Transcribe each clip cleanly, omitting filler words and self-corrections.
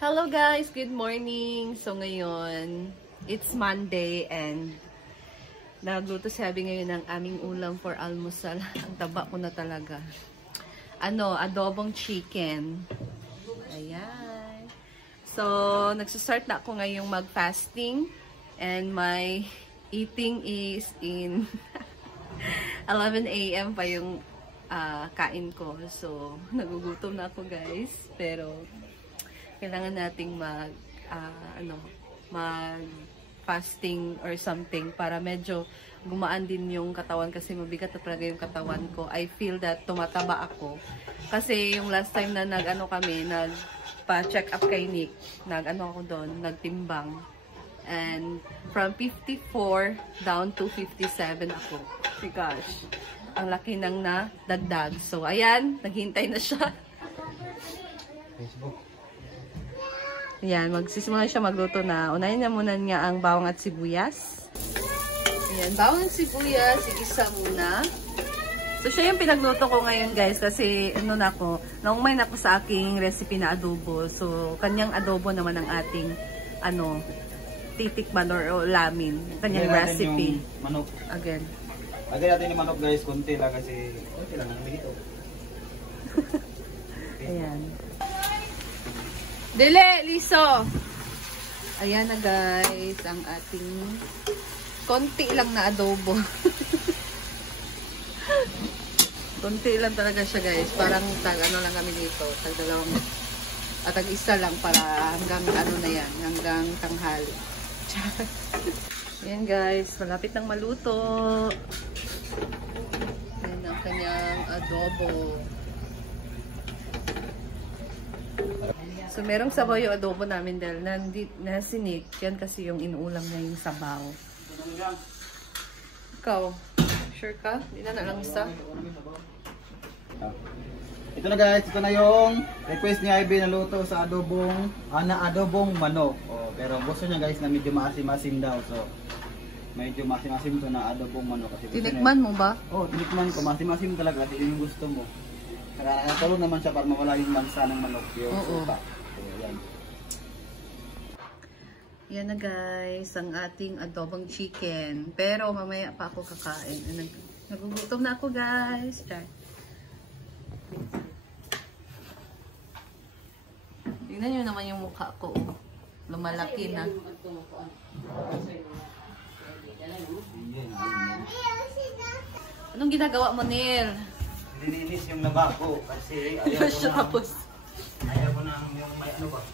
Hello guys, good morning. So ngayon, it's Monday and nagluto si Abby ngayon ng aming ulam for almusal. Ang taba ko na talaga. Adobong chicken. Ayan. So, nagsistart na ako ngayong mag-fasting and my eating is in 11 AM pa yung kain ko. So, nagugutom na ako guys. Pero, kailangan nating mag-fasting or something para medyo gumaan din yung katawan kasi mabigat na talaga yung katawan ko. I feel that tumataba ako. Kasi yung last time na nagpa-check up kay Nick, ako doon, nagtimbang. And from 54 down to 57 ako. Oh gosh, ang laki nang nadagdag. So ayan, naghintay na siya. Facebook. Ayan, magsisimula siya magluto na. Unahin niya muna niya ang bawang at sibuyas. Ayan, bawang at sibuyas, igisa muna. So, siya yung pinagluto ko ngayon guys kasi naumay na ako sa aking recipe na adobo. So, kanyang adobo naman ang ating titikman or lamin. Kanyang recipe. Manok. Again. Lagyan natin yung manok guys, konti lang kasi konti lang ang dito. Ayan. Dili, liso. Ayan na guys, ang ating konti lang na adobo. Konti lang talaga siya guys. Parang lang kami dito. Tag-isa lang para hanggang na yan. Hanggang tanghali. Ayan guys, malapit nang maluto. Ayan ang kanyang adobo. So, merong sabaw yung adobo namin dahil nasinik. Yan kasi yung inuulam niya yung sabaw. Ikaw, sure ka? Hindi na lang isa. Ito na guys, ito na yung request ni Ivy na luto sa adobong manok. Pero gusto niya guys na medyo maasim-asim daw. So, medyo maasim-asim to na adobong manok. Tinikman mo ba? Oo, tinikman ko. Maasim-asim talaga kasi yun yung gusto mo. Saka nakatulong naman siya para mawala yung lansa ng manok. Yung suka. Yan na guys, ang ating adobong chicken. Pero mamaya pa ako kakain. Nagugutom na ako guys. Tingnan nyo naman yung mukha ko. Lumalaki na. Anong ginagawa mo, Neil? Nilinis yung lababo kasi ayaw ko na yung may lumot,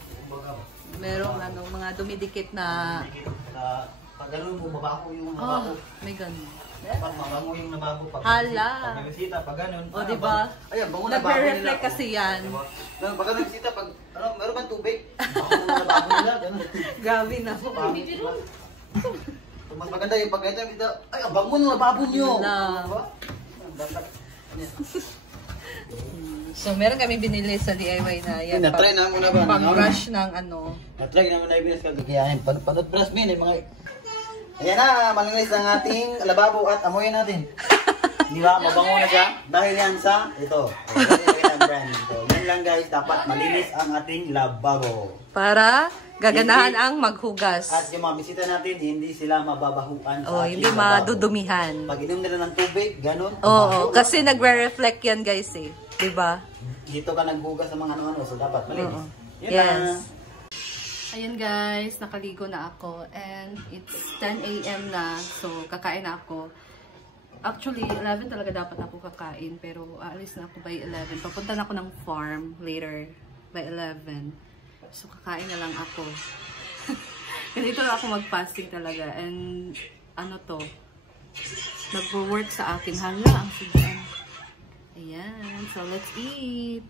kumbaga ba? Merong mga dumidikit na... Pag gano'n mo, mabako yung lababo. May gano'n. Dapat mabango yung lababo pag nagbisita, pag gano'n. O, diba? Ayan, bango na lababo nila. Nagre-reflect kasi yan. Pag nagbisita, pag meron bang tubig? Bango na lababo nila, gano'n. Gabi na. Mas maganda yung pag ito, ay, ang bango ng lababo nyo. So, meron kami binili sa DIY na yan. Na-try na muna ba? Pang-brush ng Na-try na muna ibinas ka. Kaya yan, pag-brush min, mga... Ayan na, malinis ang ating lababo at amoyin natin. Di ba? Mabango na siya. Dahil yan sa ito. Yan lang guys, dapat malinis ang ating lababo. Para gaganahan ang maghugas. At yung mga bisita natin, hindi sila mababahuan sa hindi madudumihan. Pag inom nila ng tubig, ganun. Oo, kasi nagre-reflect yan guys eh. Diba? Dito ka naghugas ng mga ano-ano, so dapat malinis. Yes. Ayan guys, nakaligo na ako. And it's 10 AM na, so kakain na ako. Actually, 11 talaga dapat ako kakain, pero aalis na ako by 11. Papunta na ako ng farm later by 11. So, kakain na lang ako. Ganito na ako mag-fasting talaga. And, nagwo-work sa akin. Hala, ang sudan. Ayan. So, let's eat.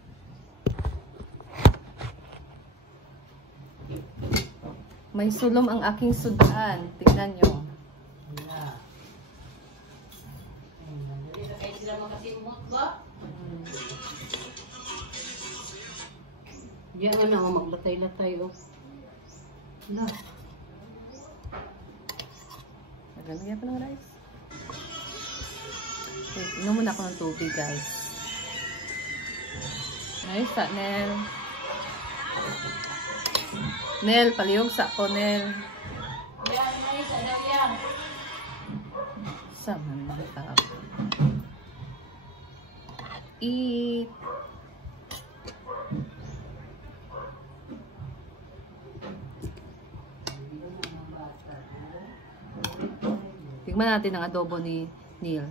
May sulom ang aking sudan. Tingnan nyo. Diyan na ako maglatay-latay oh. Nagalagyan pa ng rice. Okay, inom muna ako ng tubig guys. Nice, Nel. Nel, palihog sa ko, Nel. Sama mga tao. Eat. Tignan natin ang adobo ni Neil.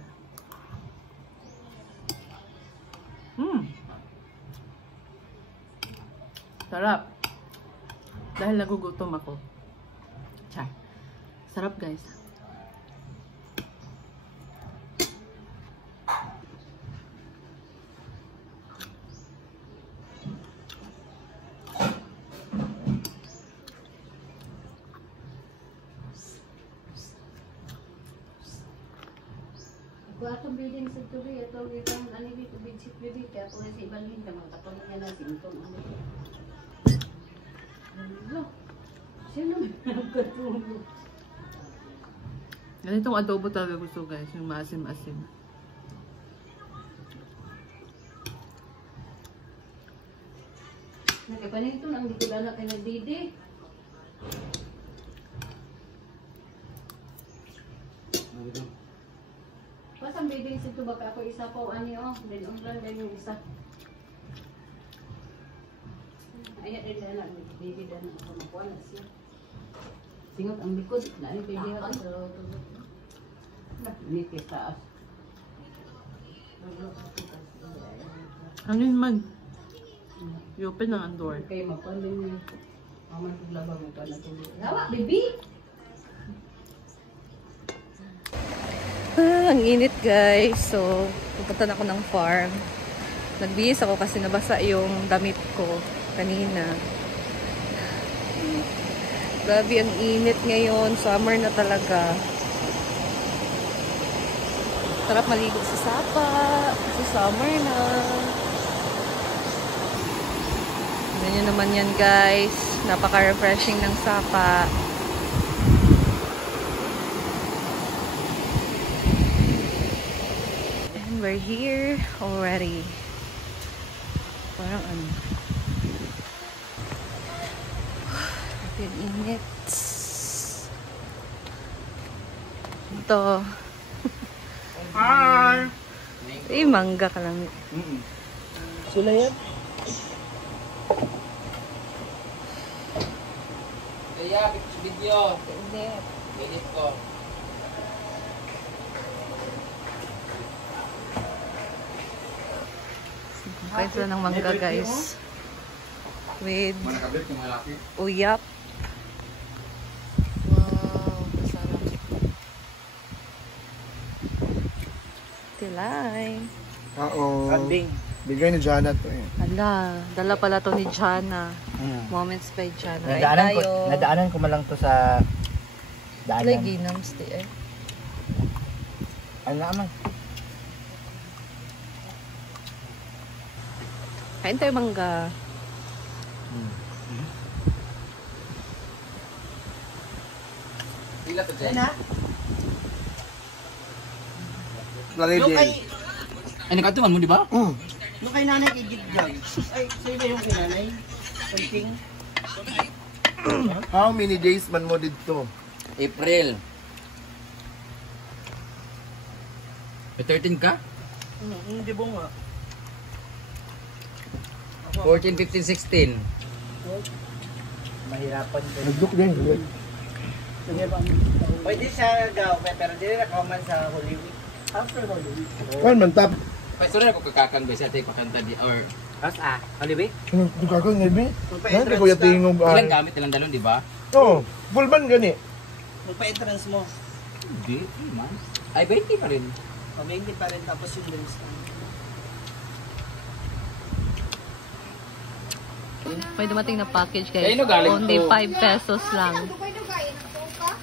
Sarap. Dahil nagugutom ako. Char. Sarap, guys. Kung atong building sa tuloy, atong ibang anili, tubig si Pibi, kaya kung sa ibang linda, mga katulad niya na sintong. Ano? Siya naman nagkatulog. Ganitong adobo talaga gusto, guys. Yung maasim-asim. Nagkapanin ito nang di ko anak kay Nagdidi. Pas ang building sa ito, baka ako isa pa o ani o. Then umran din yung isa. Ayan din na lang. Baby na ako makuha na siya. Singot ang likod. Naayon kay Diha ko. Hindi kay taas. Hangin man. I-open ang door. Kaya mapalin niya. Maman paglabang mo pa na ito. Lawa, baby! Ang init, guys. So, pupunta na ako ng farm. Nagbihis ako kasi nabasa yung damit ko kanina. Grabe, ang init ngayon. Summer na talaga. Sarap maligo sa sapa. Kasi summer na. Ganyan naman yan, guys. Napaka-refreshing ng sapa. And we're here already. Parang ano. Ang init. Ito. Hi! Eh, mangga ka lang. Sila yan? Kaya, video. Hindi. Edit ko. Kain sila ng mangga, guys. With Manakabit yung malaki. uyap. Wow, masarap. Tilay. Oo. Bigay ni Jana to eh. Ala, dala pala to ni Jana. Moments by Jana. Ay Nadaanan ko man lang to sa Tilay daanan. ginams di eh. Ano naman? Kain tayo mangga. Sila to, Jen. Lagi din. Ay, nakatuman mo, di ba? Yung kay nanay kay Jigjag. Ay, sa'yo ba yung kay nanay? Something? How many days man mo dito? April. May 13 ka? Hindi ba nga? 14, 15, 16. Mahirapan ko. Nagduk din. Pwede siya daw, pero hindi na common sa Holy Week. After Holy Week. Kan man tap. Pwede ako kakakang besi at pakanta di or Holy Week? Di ka ko ngabi. Nanti ko yung tingog. ilang gamit ilang dalon, di ba? Oo. Full band gani. Magpa-entrance mo. Hindi, man. Ay, 20 pa rin. Pamingin pa rin tapos yung drinks. May dumating na package, guys. Kaya ino galing Only to? 5 pesos lang.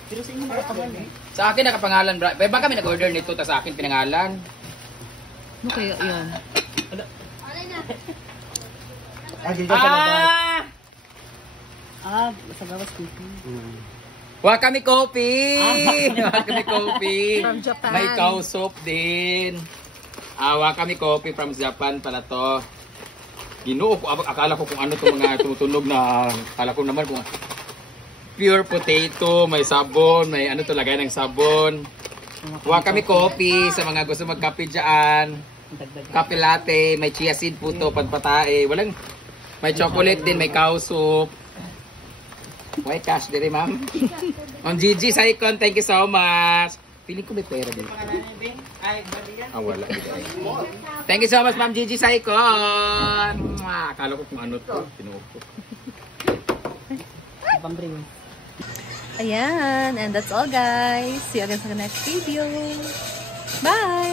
Pero sa inyo nakapangan eh. Sa akin nakapangalan, bra. Ba kami nag-order nito, ta sa akin pinangalan. Ano kaya yan? Sa gawas ko. Wa kami coffee! Wa kami coffee! From Japan. May cow soup din. Wa kami coffee from Japan pala to. Ginoo ko, akala ko kung ano to mga tumutunog na, akala ko naman kung pure potato, may sabon, may ano to, lagay ng sabon. Kuha kami coffee sa mga gusto magkape dyan. Kape latte, may chia seed po to, panpatae. Walang, may chocolate din, may cow soup. May cash din, ma'am. On Gigi Saicon, thank you so much. Piling ko may pera din. Ah, wala. Thank you so much, ma'am Gigi Saicon. Akala ko kung ano to. Pinupo. Ayan, and that's all guys. See you again sa next video. Bye!